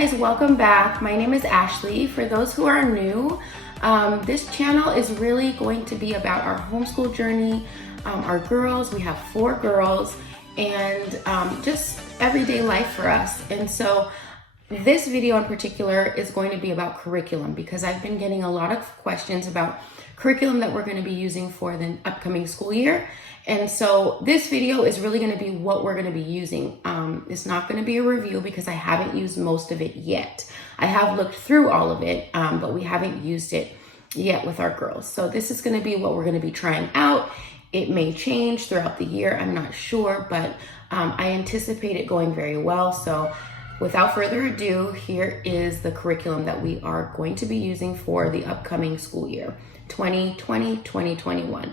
guys, welcome back. My name is Ashley. For those who are new, this channel is really going to be about our homeschool journey, our girls. We have 4 girls, and just everyday life for us. And so this video in particular is going to be about curriculum, because I've been getting a lot of questions about curriculum that we're going to be using for the upcoming school year. And so this video is really going to be what we're going to be using. It's not going to be a review because I haven't used most of it yet. I have looked through all of it, but we haven't used it yet with our girls. So this is going to be what we're going to be trying out. It may change throughout the year. I'm not sure, but I anticipate it going very well. So without further ado, here is the curriculum that we are going to be using for the upcoming school year, 2020-2021.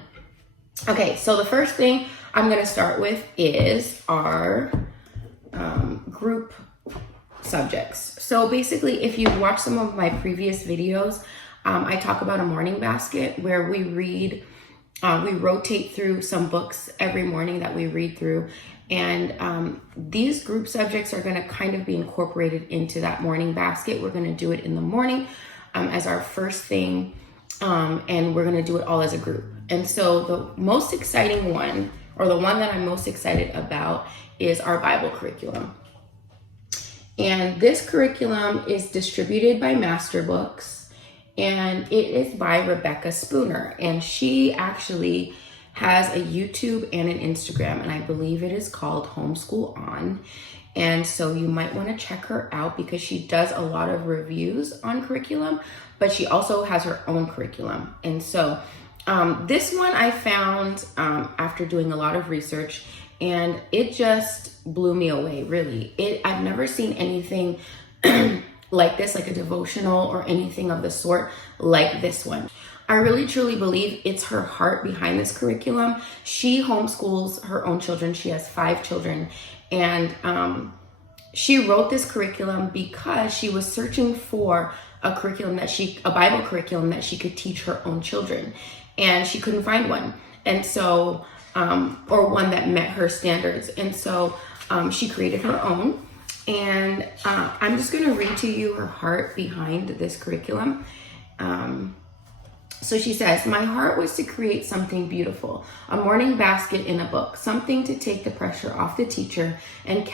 Okay, so the first thing I'm going to start with is our group subjects. So basically, if you've watched some of my previous videos, I talk about a morning basket where we read, we rotate through some books every morning that we read through. And these group subjects are going to kind of be incorporated into that morning basket. We're going to do it in the morning as our first thing, and we're going to do it all as a group. And so the most exciting one, or the one that I'm most excited about, is our Bible curriculum. And this curriculum is distributed by Master Books, and it is by Rebecca Spooner. And she actually has a YouTube and an Instagram, and I believe it is called Homeschool On. And so you might want to check her out because she does a lot of reviews on curriculum, but she also has her own curriculum. And so this one I found after doing a lot of research, and it just blew me away, really. I've never seen anything like this, like a devotional or anything of the sort like this one. I really truly believe it's her heart behind this curriculum. She homeschools her own children. She has 5 children, and she wrote this curriculum because she was searching for a Bible curriculum that she could teach her own children, and she couldn't find one. And so, or one that met her standards. And so she created her own. And I'm just going to read to you her heart behind this curriculum. So she says, "My heart was to create something beautiful, a morning basket in a book, something to take the pressure off the teacher and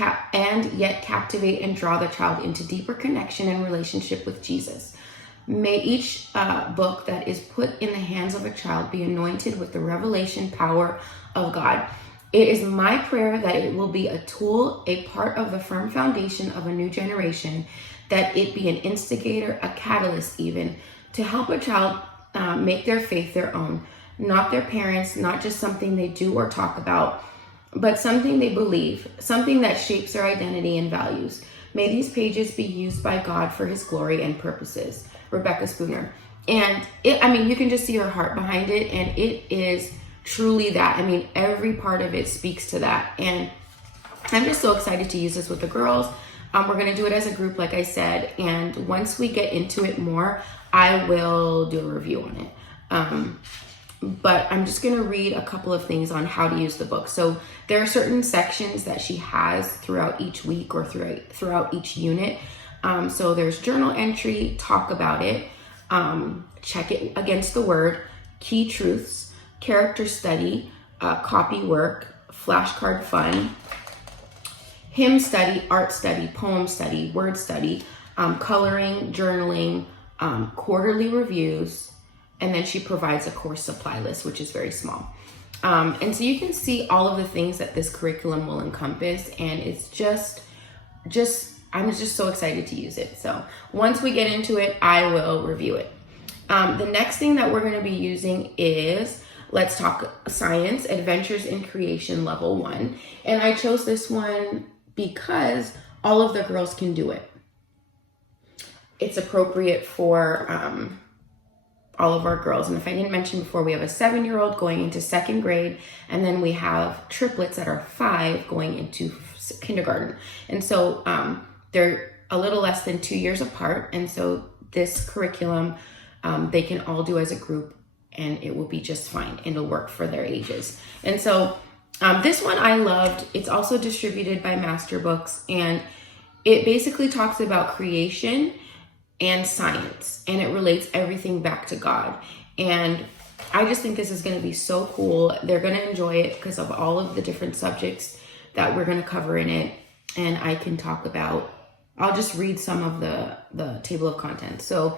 yet captivate and draw the child into deeper connection and relationship with Jesus. May each book that is put in the hands of a child be anointed with the revelation power of God. It is my prayer that it will be a tool, a part of the firm foundation of a new generation, that it be an instigator, a catalyst even, to help a child make their faith their own, not their parents, not just something they do or talk about, but something they believe, something that shapes their identity and values. May these pages be used by God for his glory and purposes." Rebecca Spooner. And you can just see her heart behind it, and it is truly that. Every part of it speaks to that. And I'm just so excited to use this with the girls. We're going to do it as a group, like I said, and once we get into it more, I will do a review on it. But I'm just going to read a couple of things on how to use the book. So there are certain sections that she has throughout each week or throughout each unit. So there's journal entry, talk about it, check it against the word, key truths, character study, copy work, flashcard fun, hymn study, art study, poem study, word study, coloring, journaling, quarterly reviews, and then she provides a course supply list, which is very small. And so you can see all of the things that this curriculum will encompass, and it's I'm just so excited to use it. So once we get into it, I will review it. The next thing that we're going to be using is Let's Talk Science, Adventures in Creation Level 1. And I chose this one because all of the girls can do it. It's appropriate for all of our girls. And if I didn't mention before, we have a 7-year-old going into 2nd grade, and then we have triplets that are 5 going into kindergarten. And so they're a little less than 2 years apart. And so this curriculum, they can all do as a group, and it will be just fine. It'll work for their ages. And so this one I loved. It's also distributed by Master Books, and it basically talks about creation and science, and it relates everything back to God. And I just think this is going to be so cool. They're going to enjoy it because of all of the different subjects that we're going to cover in it. And I can talk about, I'll just read some of the table of contents. So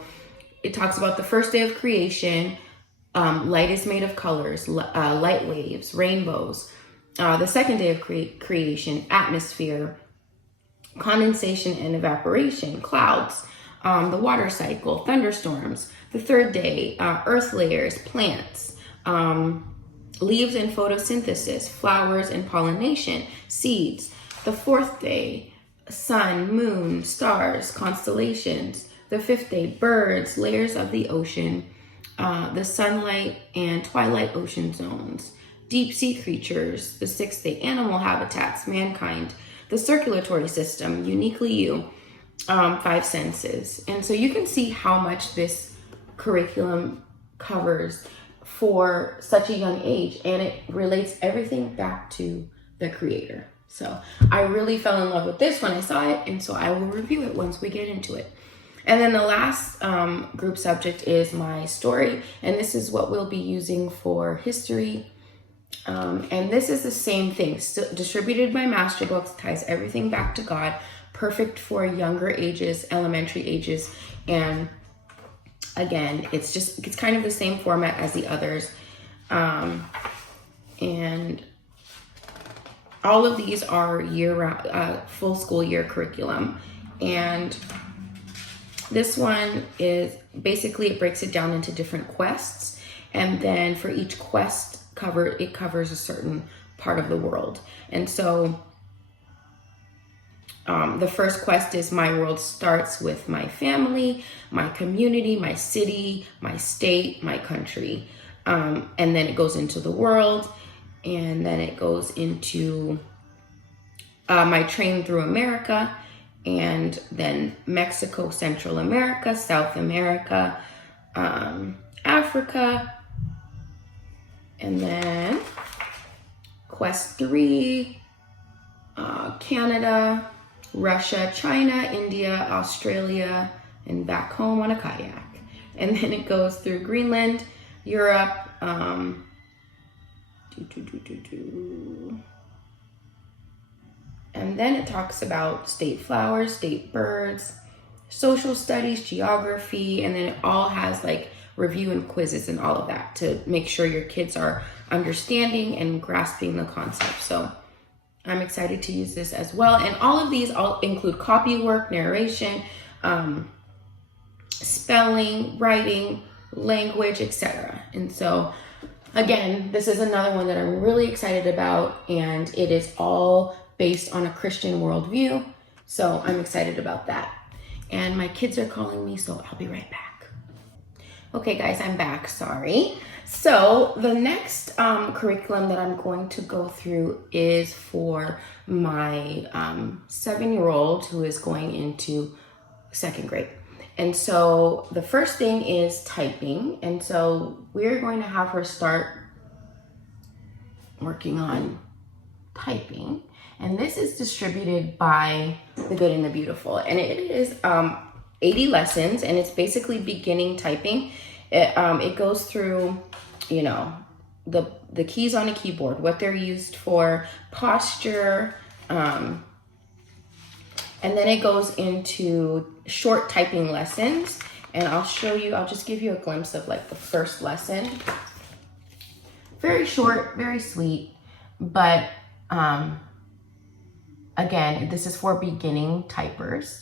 it talks about the first day of creation. Light is made of colors, light waves, rainbows. The second day of creation, atmosphere, condensation and evaporation, clouds, the water cycle, thunderstorms. The third day, earth layers, plants, leaves and photosynthesis, flowers and pollination, seeds. The fourth day, sun, moon, stars, constellations. The fifth day, birds, layers of the ocean, the sunlight and twilight ocean zones, deep sea creatures. The sixth day, animal habitats, mankind, the circulatory system, uniquely you, five senses. And so you can see how much this curriculum covers for such a young age, and it relates everything back to the creator. So I really fell in love with this when I saw it, and so I will review it once we get into it. And then the last group subject is my story, and this is what we'll be using for history. And this is the same thing, distributed by Master Books, ties everything back to God, perfect for younger ages, elementary ages. And again, it's kind of the same format as the others. And all of these are year-round, full school year curriculum. And this one is basically, it breaks it down into different quests. And then for each quest it covers a certain part of the world. And so the first quest is my world starts with my family, my community, my city, my state, my country. And then it goes into the world, and then it goes into my train through America, and then Mexico, Central America, South America, Africa, and then quest 3, Canada, Russia, China, India, Australia, and back home on a kayak. And then it goes through Greenland, Europe, and then it talks about state flowers, state birds, social studies, geography, and then it all has like review and quizzes and all of that to make sure your kids are understanding and grasping the concept. So I'm excited to use this as well. And all of these all include copy work, narration, spelling, writing, language, etc. And so again, this is another one that I'm really excited about, and it is all based on a Christian worldview. So I'm excited about that. And my kids are calling me, so I'll be right back. Okay guys, I'm back, sorry. So the next curriculum that I'm going to go through is for my 7-year-old who is going into 2nd grade. And so the first thing is typing. And so we're going to have her start working on typing. And this is distributed by The Good and the Beautiful. And it is 80 lessons, and it's basically beginning typing. It goes through, you know, the keys on a keyboard, what they're used for, posture, and then it goes into short typing lessons. And I'll just give you a glimpse of like the first lesson. Very short, very sweet, but again, this is for beginning typers.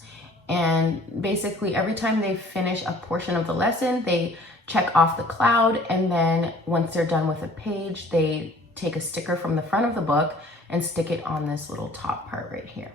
And basically every time they finish a portion of the lesson, they check off the cloud, and then once they're done with a page, they take a sticker from the front of the book and stick it on this little top part right here.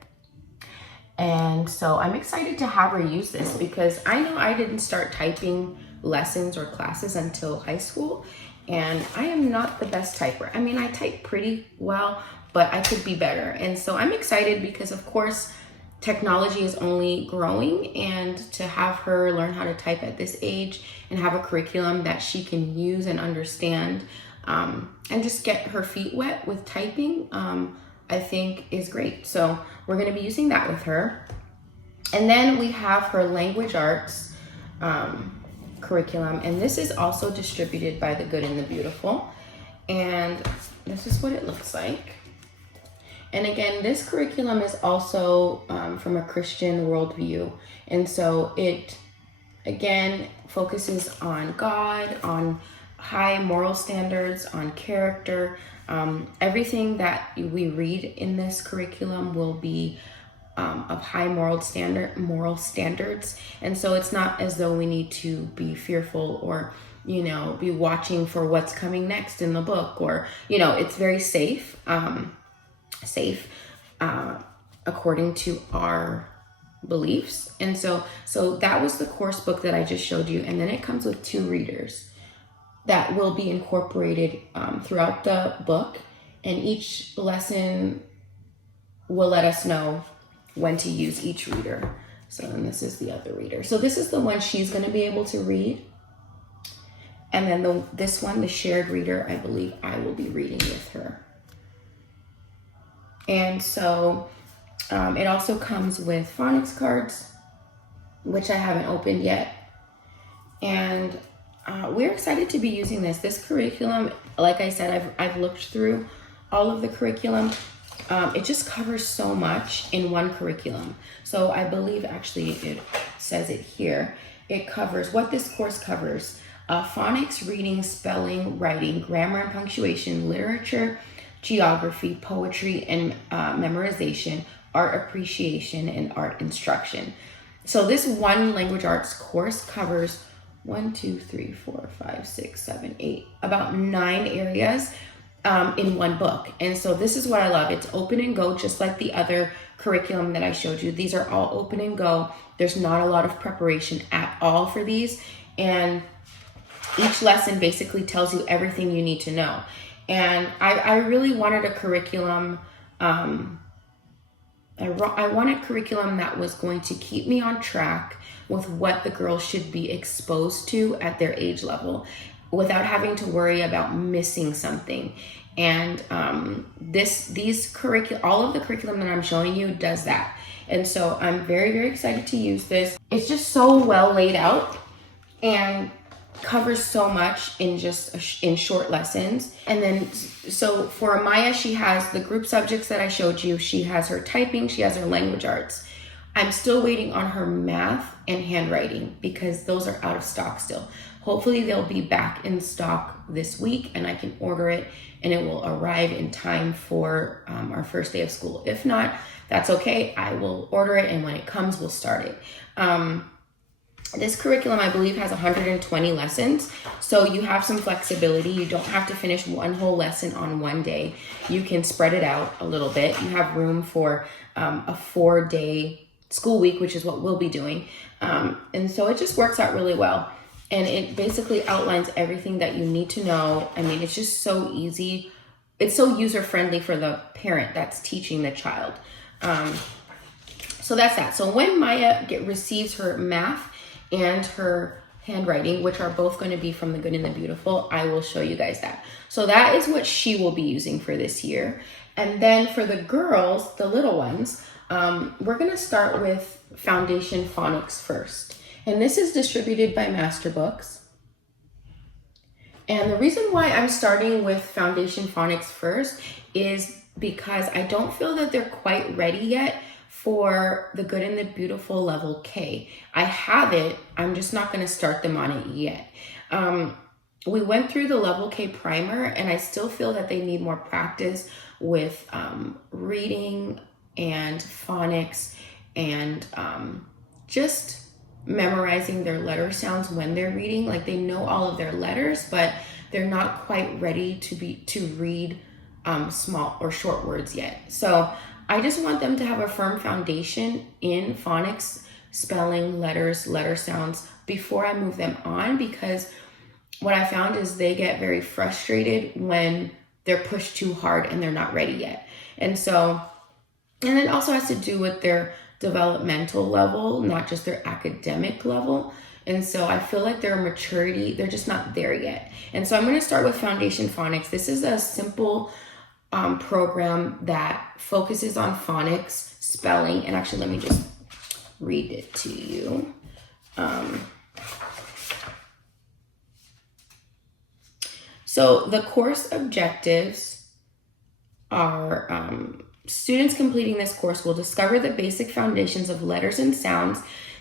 And so I'm excited to have her use this because I know I didn't start typing lessons or classes until high school, and I am not the best typer. I mean, I type pretty well, but I could be better. And so I'm excited because, of course, technology is only growing, and to have her learn how to type at this age and have a curriculum that she can use and understand, and just get her feet wet with typing, I think is great. So we're going to be using that with her. And then we have her language arts curriculum, and this is also distributed by The Good and the Beautiful. And this is what it looks like. And again, this curriculum is also from a Christian worldview. And so it, again, focuses on God, on high moral standards, on character. Everything that we read in this curriculum will be of high moral standards. And so it's not as though we need to be fearful or, you know, be watching for what's coming next in the book, or, you know, it's very safe, according to our beliefs. And so that was the course book that I just showed you. And then it comes with 2 readers that will be incorporated throughout the book. And each lesson will let us know when to use each reader. So then this is the other reader. So this is the one she's going to be able to read. And then this one, the shared reader, I believe I will be reading with her. And so it also comes with phonics cards, which I haven't opened yet. And we're excited to be using this. This curriculum, like I said, I've looked through all of the curriculum. It just covers so much in one curriculum. So I believe actually it says it here. It covers what this course covers: phonics, reading, spelling, writing, grammar and punctuation, literature, geography, poetry, and memorization, art appreciation, and art instruction. So this one language arts course covers 1, 2, 3, 4, 5, 6, 7, 8, about 9 areas in one book. And so this is what I love. It's open and go, just like the other curriculum that I showed you. These are all open and go. There's not a lot of preparation at all for these. And each lesson basically tells you everything you need to know. And I really wanted a curriculum. I wanted curriculum that was going to keep me on track with what the girls should be exposed to at their age level, without having to worry about missing something. And all of the curriculum that I'm showing you does that. And so I'm very, very excited to use this. It's just so well laid out and covers so much in short lessons. And then, so for Maya, she has the group subjects that I showed you. She has her typing, she has her language arts. I'm still waiting on her math and handwriting because those are out of stock still. Hopefully they'll be back in stock this week and I can order it and it will arrive in time for our first day of school. If not, that's okay. I will order it, and when it comes, we'll start it. This curriculum, I believe, has 120 lessons, so you have some flexibility. You don't have to finish one whole lesson on one day. You can spread it out a little bit. You have room for a 4-day school week, which is what we'll be doing. And so it just works out really well. And it basically outlines everything that you need to know. I mean, it's just so easy. It's so user-friendly for the parent that's teaching the child. So that's that. So when Maya receives her math and her handwriting, which are both going to be from The Good and the Beautiful, I will show you guys that. So that is what she will be using for this year. And then for the girls, the little ones, we're going to start with Foundation Phonics first. And this is distributed by Master Books. And the reason why I'm starting with Foundation Phonics first is because I don't feel that they're quite ready yet for The Good and the Beautiful level K. I have it, I'm just not going to start them on it yet. We went through the level K primer and I still feel that they need more practice with reading and phonics and just memorizing their letter sounds when they're reading. Like, they know all of their letters, but they're not quite ready to read small or short words yet. So I just want them to have a firm foundation in phonics, spelling, letters, letter sounds before I move them on, because what I found is they get very frustrated when they're pushed too hard and they're not ready yet. And it also has to do with their developmental level, not just their academic level. And so I feel like their maturity, they're just not there yet. And so I'm going to start with Foundation Phonics. This is a simple program that focuses on phonics, spelling, and actually let me just read it to you. So the course objectives are students completing this course will discover the basic foundations of letters and sounds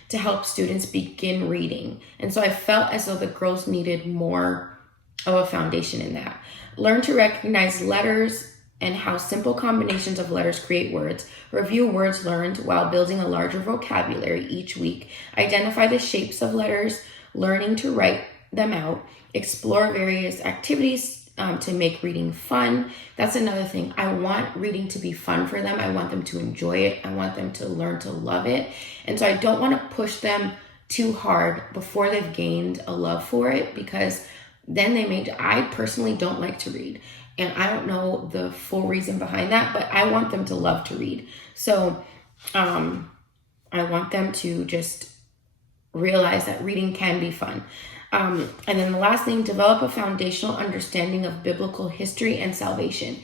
to help students begin reading. And so I felt as though the girls needed more of a foundation in that. Learn to recognize letters and how simple combinations of letters create words. Review words learned while building a larger vocabulary each week. Identify the shapes of letters, learning to write them out. Explore various activities to make reading fun. That's another thing. I want reading to be fun for them. I want them to enjoy it. I want them to learn to love it. And so I don't want to push them too hard before they've gained a love for it, because then I personally don't like to read. And I don't know the full reason behind that, but I want them to love to read. So I want them to just realize that reading can be fun. And then the last thing, develop a foundational understanding of biblical history and salvation.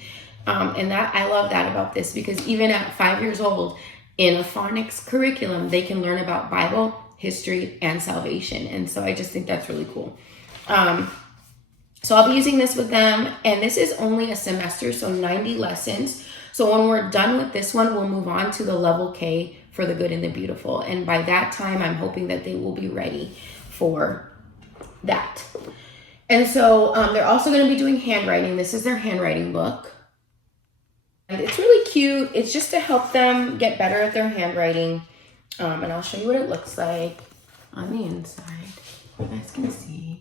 And that I love that about this, because even at 5 years old, in a phonics curriculum, they can learn about Bible, history, and salvation. And so I just think that's really cool. So I'll be using this with them, and this is only a semester, so 90 lessons. So when we're done with this one, we'll move on to the level K for the good and the beautiful. And by that time, I'm hoping that they will be ready for that. And so they're also going to be doing handwriting. This is their handwriting book. And it's really cute. It's just to help them get better at their handwriting. And I'll show you what it looks like on the inside. You guys can see.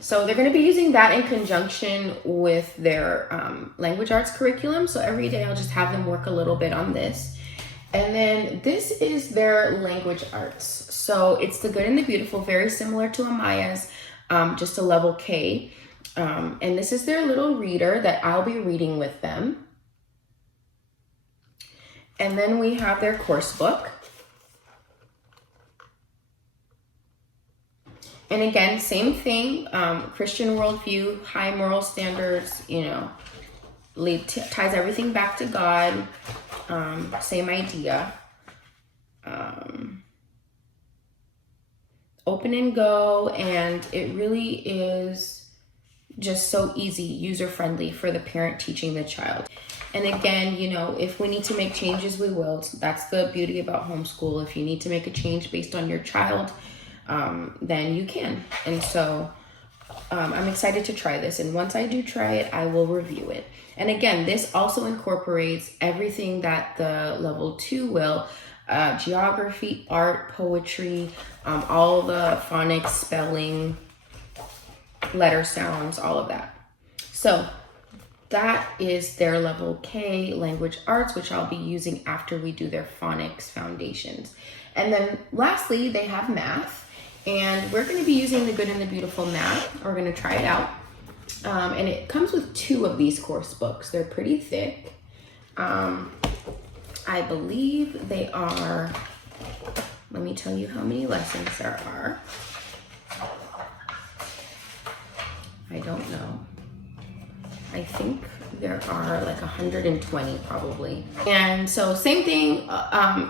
So they're going to be using that in conjunction with their language arts curriculum. So every day I'll just have them work a little bit on this. And then this is their language arts. So it's the good and the beautiful, very similar to Amaya's, just a level K. And this is their little reader that I'll be reading with them. And then we have their course book. And again, same thing, Christian worldview, high moral standards, ties everything back to God. Same idea. Open and go, and it really is just so easy, user-friendly for the parent teaching the child. And again, if we need to make changes, we will. That's the beauty about homeschool. If you need to make a change based on your child, then you can. And so I'm excited to try this. And once I do try it, I will review it. And again, this also incorporates everything that the level 2 will, geography, art, poetry, all the phonics, spelling, letter sounds, all of that. So that is their level K language arts, which I'll be using after we do their phonics foundations. And then lastly, they have math. And we're going to be using the good and the beautiful math. We're going to try it out. And it comes with 2 of these course books. They're pretty thick. I believe they are, let me tell you how many lessons there are. I don't know. I think there are like 120 probably. And so same thing,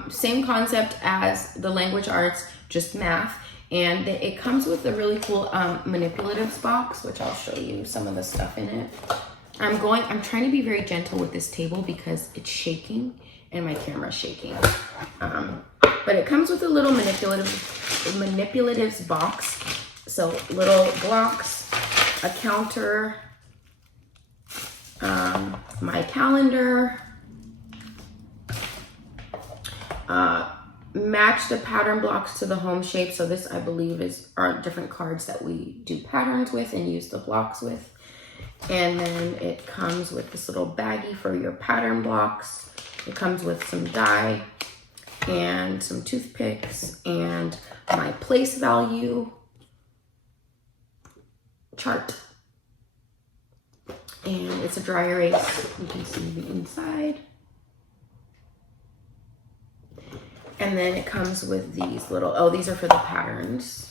same concept as the language arts, just math. And it comes with a really cool manipulatives box, which I'll show you some of the stuff in it. I'm trying to be very gentle with this table because it's shaking and my camera's shaking. But it comes with a little manipulatives box. So little blocks, a counter, my calendar, match the pattern blocks to the home shape. So this, I believe, are different cards that we do patterns with and use the blocks with. And then it comes with this little baggie for your pattern blocks. It comes with some die and some toothpicks and my place value chart. And it's a dry erase. You can see the inside. And then it comes with these little, these are for the patterns.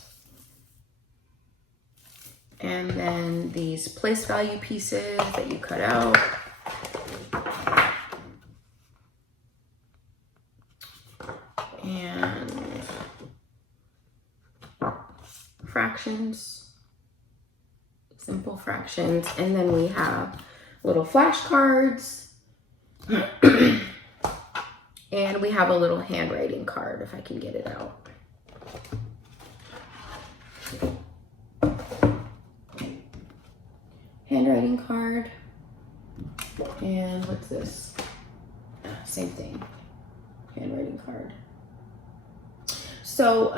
And then these place value pieces that you cut out. and fractions, simple fractions, and then we have little flashcards, and we have a little handwriting card, if I can get it out. Handwriting card, and what's this? Same thing, handwriting card. So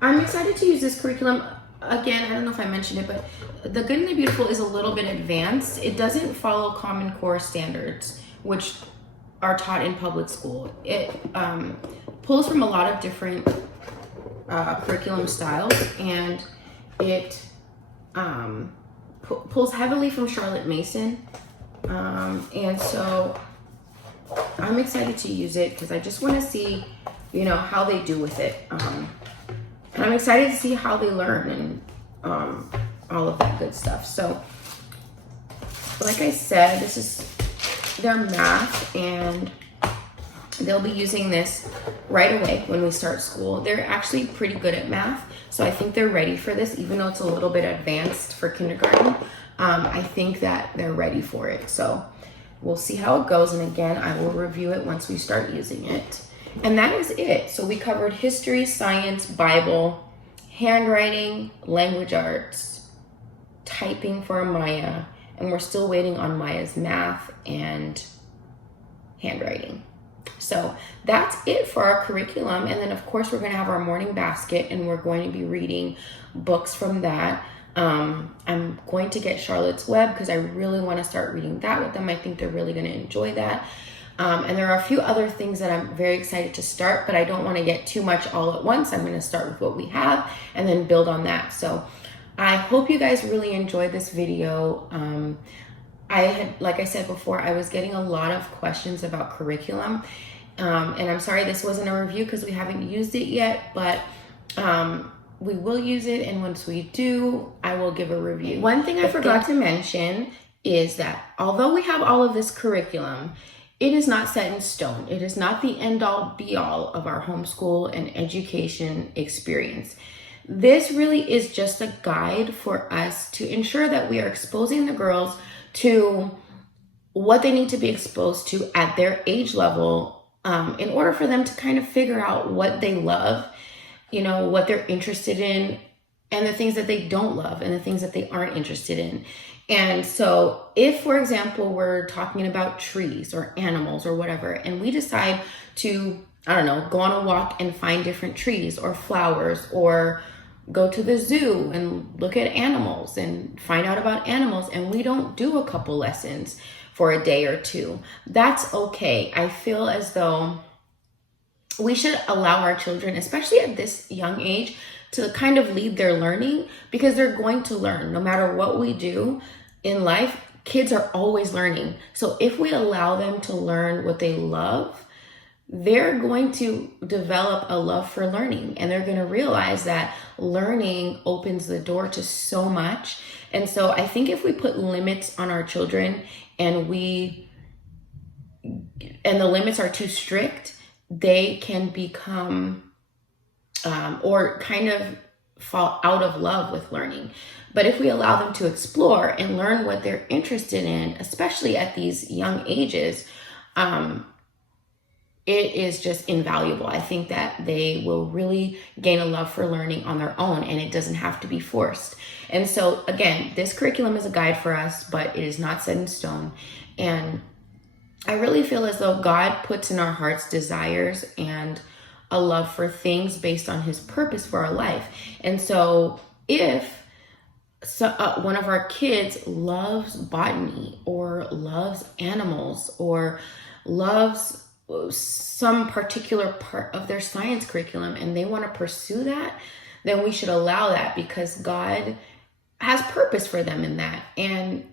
I'm excited to use this curriculum. Again, I don't know if I mentioned it, but the Good and the Beautiful is a little bit advanced. It doesn't follow Common Core standards, which are taught in public school. It pulls from a lot of different curriculum styles, and it pulls heavily from Charlotte Mason. And so I'm excited to use it because I just want to see, you know, how they do with it. And I'm excited to see how they learn and all of that good stuff. So, like I said, this is their math, and they'll be using this right away when we start school. They're actually pretty good at math, so I think they're ready for this, even though it's a little bit advanced for kindergarten. I think that they're ready for it. So we'll see how it goes, and again, I will review it once we start using it. And that is it. So we covered history, science, Bible, handwriting, language arts, typing for Maya, and we're still waiting on Maya's math and handwriting. So that's it for our curriculum. And then of course we're going to have our morning basket, and we're going to be reading books from that. I'm going to get Charlotte's Web because I really want to start reading that with them. I think they're really going to enjoy that. And there are a few other things that I'm very excited to start, but I don't want to get too much all at once. I'm going to start with what we have and then build on that. So I hope you guys really enjoyed this video. Like I said before, I was getting a lot of questions about curriculum. And I'm sorry this wasn't a review because we haven't used it yet, but we will use it. And once we do, I will give a review. One thing I forgot to mention is that although we have all of this curriculum, it is not set in stone. It is not the end all be all of our homeschool and education experience. This really is just a guide for us to ensure that we are exposing the girls to what they need to be exposed to at their age level, in order for them to kind of figure out what they love, you know, what they're interested in, and the things that they don't love and the things that they aren't interested in. And so if, for example, we're talking about trees or animals or whatever, and we decide to, I don't know, go on a walk and find different trees or flowers, or go to the zoo and look at animals and find out about animals, and we don't do a couple lessons for a day or two, that's okay. I feel as though we should allow our children, especially at this young age, to kind of lead their learning, because they're going to learn no matter what we do in life. Kids are always learning. So if we allow them to learn what they love, they're going to develop a love for learning, and they're going to realize that learning opens the door to so much. And so I think if we put limits on our children, and the limits are too strict, they can become or kind of fall out of love with learning. But if we allow them to explore and learn what they're interested in, especially at these young ages, it is just invaluable. I think that they will really gain a love for learning on their own, and it doesn't have to be forced. And so again, this curriculum is a guide for us, but it is not set in stone. And I really feel as though God puts in our hearts desires and a love for things based on his purpose for our life. And so if one of our kids loves botany, or loves animals, or loves some particular part of their science curriculum, and they want to pursue that, then we should allow that, because God has purpose for them in that. And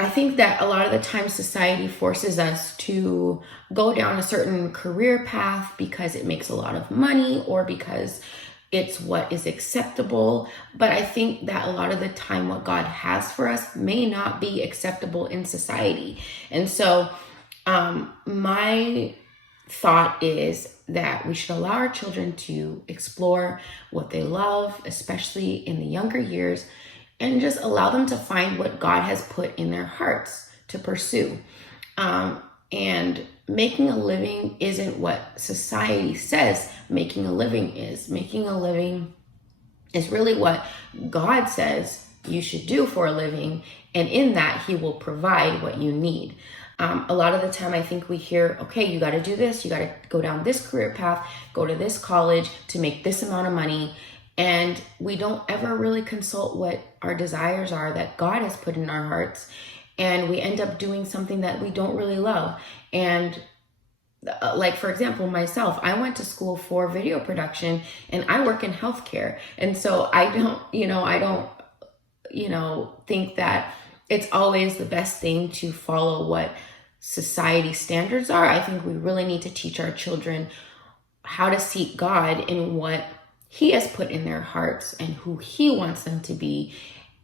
I think that a lot of the time society forces us to go down a certain career path because it makes a lot of money, or because it's what is acceptable. But I think that a lot of the time what God has for us may not be acceptable in society. And so my thought is that we should allow our children to explore what they love, especially in the younger years, and just allow them to find what God has put in their hearts to pursue. And making a living isn't what society says making a living is. Making a living is really what God says you should do for a living, and in that He will provide what you need. A lot of the time I think we hear, okay, you got to do this, you got to go down this career path, go to this college to make this amount of money, and we don't ever really consult what our desires are that God has put in our hearts, and we end up doing something that we don't really love. And like, for example, myself, I went to school for video production and I work in healthcare. And so I don't think that it's always the best thing to follow what society standards are. I think we really need to teach our children how to seek God in what He has put in their hearts and who He wants them to be.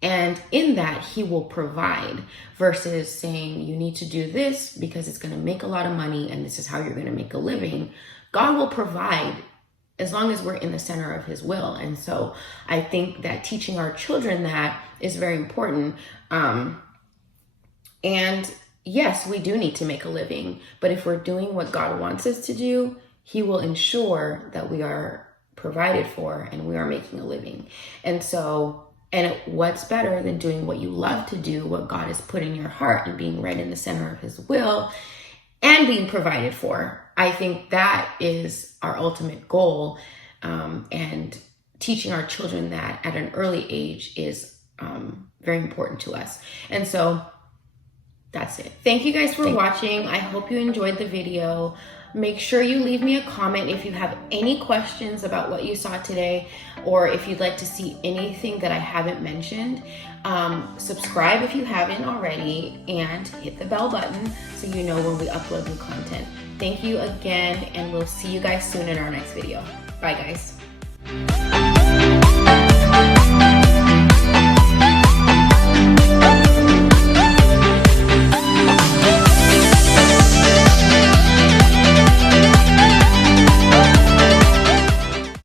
And in that, He will provide, versus saying you need to do this because it's going to make a lot of money and this is how you're going to make a living. God will provide as long as we're in the center of His will. And so I think that teaching our children that is very important. And yes, we do need to make a living, but if we're doing what God wants us to do, He will ensure that we are provided for and we are making a living. And what's better than doing what you love to do, what God has put in your heart, and being right in the center of His will and being provided for? I think that is our ultimate goal. And teaching our children that at an early age is very important to us. And so that's it. Thank you guys for watching. I hope you enjoyed the video. Make sure you leave me a comment if you have any questions about what you saw today, or if you'd like to see anything that I haven't mentioned. Subscribe if you haven't already, and hit the bell button so you know when we upload new content. Thank you again, and we'll see you guys soon in our next video. Bye, guys.